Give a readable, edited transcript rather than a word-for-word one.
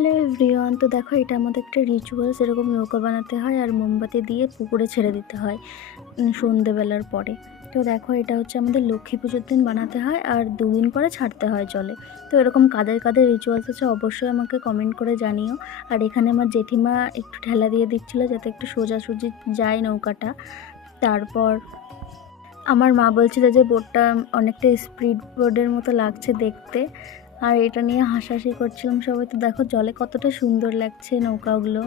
Hello everyone, তো দেখো এটার মধ্যে একটা রিচুয়ালস এরকম নৌকা বানাতে হয় আর মোমবাতি দিয়ে পুকুরে ছেড়ে দিতে হয় সন্ধেবেলার পরে। তো দেখো এটা হচ্ছে আমাদের লক্ষ্মী পুজোর দিন বানাতে হয় আর 2 দিন পরে ছাড়তে হয় জলে। তো এরকম কাদের কাদের রিচুয়ালস আছে অবশ্যই আমাকে কমেন্ট করে জানিও। আর এখানে আমার জেঠিমা একটু ঠেলা দিয়ে দিচ্ছিলো যাতে একটু সোজাসুজি যায় নৌকাটা। তারপর আমার মা বলছিল যে বোটটা অনেকটা স্পিড বোটের মতো লাগছে দেখতে, আর এটা নিয়ে হাসাহাসি করছিলাম সবাই। তো দেখো জলে কতটা সুন্দর লাগছে নৌকাগুলো।